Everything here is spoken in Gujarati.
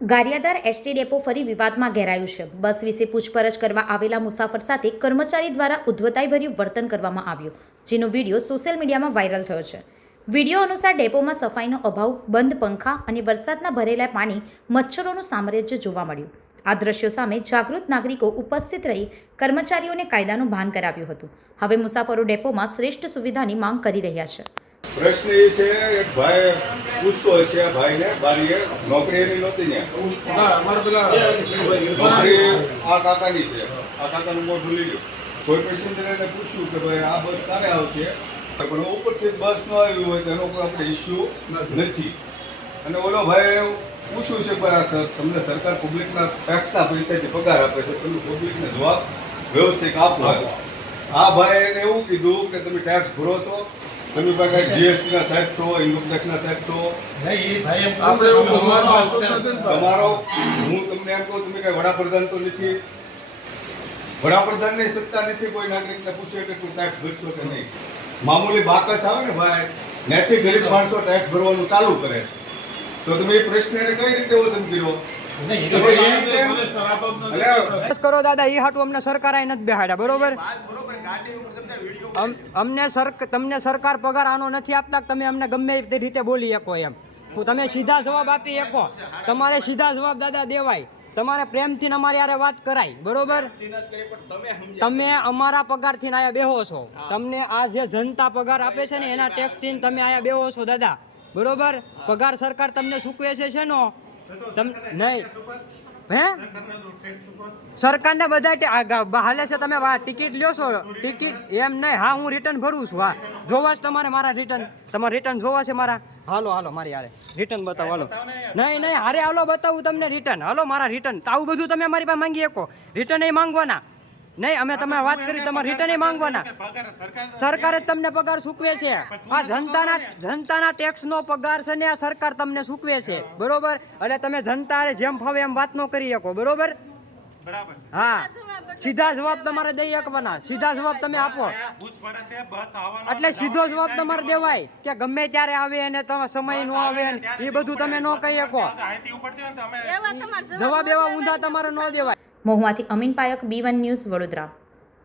ગારિયાદાર એસટી ડેપો ફરી વિવાદમાં ઘેરાયું છે. બસ વિશે પૂછપરછ કરવા આવેલા મુસાફર સાથે કર્મચારી દ્વારા ઉદ્ધવતાઈભર્યું વર્તન કરવામાં આવ્યું, જેનો વીડિયો સોશિયલ મીડિયામાં વાયરલ થયો છે. વીડિયો અનુસાર ડેપોમાં સફાઈનો અભાવ, બંધ પંખા અને વરસાદના ભરેલા પાણી મચ્છરોનું સામ્રાજ્ય જોવા મળ્યું. આ દ્રશ્યો સામે જાગૃત નાગરિકો ઉપસ્થિત રહી કર્મચારીઓને કાયદાનું ભાન કરાવ્યું હતું. હવે મુસાફરો ડેપોમાં શ્રેષ્ઠ સુવિધાની માંગ કરી રહ્યા છે. પ્રશ્ન એ છે એક ભાઈ પૂછતો હોય છે આ ભાઈને બારીએ નોકરી એની નહોતી ને નોકરી આ કાકાની છે. આ કાકાનું મોઢું લીધું કોઈ પેસેન્જર એને પૂછ્યું કે ભાઈ આ બસ ક્યારે આવશે? પણ ઉપરથી બસ ન આવી હોય તો એનો કોઈ આપણે ઇસ્યુ નથી. અને ઓલો ભાઈ પૂછ્યું છે ભાઈ આ સર તમને સરકાર પબ્લિકના ટેક્સના પૈસાથી પગાર આપે છે તમે પબ્લિકને જવાબ વ્યવસ્થિત આપો આ ભાઈ એને એવું કીધું કે તમે ટેક્સ ભરો છો તમે પાસે જીએસટીના સાહેબ છો ઇન્કમ ટેક્સના સાહેબ છો? આપણે એવું પૂછવાનું આવતું નથી. તમારો હું તમને એમ કહું તમે કઈ વડાપ્રધાન તો નથી? વડાપ્રધાનની સત્તા નથી કોઈ નાગરિકને પૂછે કે તું ટેક્સ ભરશો કે નહીં. મામૂલી બાકસ આવે ને ભાઈ ત્યાંથી ગરીબ માણસો ટેક્સ ભરવાનું ચાલુ કરે છે. તો તમે એ પ્રશ્ન એને કઈ રીતે વતન કર્યો? કરો દાદા એ હાટું અમને સરકારે નથી બેહાડ્યા બરોબર? અમ- અમને તમને સરકાર પગાર આનો નથી આપતા તમે અમને ગમે તે રીતે બોલી શકો એમ. હું તમે સીધા જવાબ આપી શકો. તમારે સીધા જવાબ દાદા દેવાય. તમારે પ્રેમથી અમારી યારે વાત કરાય બરોબર? તમે અમારા પગારથી ને આયા બેહો છો. તમને આ જે જનતા પગાર આપે છે ને એના ટેક્સથી તમે આયા બેહો છો દાદા. બરોબર? પગાર સરકાર તમને ચૂકવે છે છે તમ નહીં. હે? સરકારના બધા હાલે છે તમે વા ટિકિટ લ્યો છો. ટિકિટ એમ નહીં. હા હું રિટર્ન ભરું છું. હા. જોવા છે તમારે મારા રિટર્ન તમારે રિટર્ન જોવા છે મારા. હાલો હાલો મારી હારે. રિટર્ન બતાવો હાલો. નહીં નહીં. હારે હાલો બતાવું તમને રિટર્ન હાલો મારા રિટર્ન આવું બધું તમે મારી પાસે માંગી શકો. રિટર્ન એ માંગવાના. નહીં અમે તમે વાત કરી તમારે રિટર્ન માંગવાના. સરકારે જ તમને પગાર ચૂકવે છે. આ જનતાના જનતાના ટેક્સ નો પગાર છે ને આ સરકાર તમને ચૂકવે છે. બરોબર? એટલે તમે જનતાને જેમ ફાવે એમ વાત ન કરી શકો. બરોબર? હા. સીધા જવાબ તમારે દઈ શકવાના સીધા જવાબ તમે આપો. એટલે સીધો જવાબ તમારે દેવાય કે ગમે ત્યારે આવે અને તમે સમય નો આવે એ બધું તમે ન કહી શકો. જવાબ એવા ઊંધા તમારે ન દેવાય. મહુવાથી Amin Payak B one news Vadodara.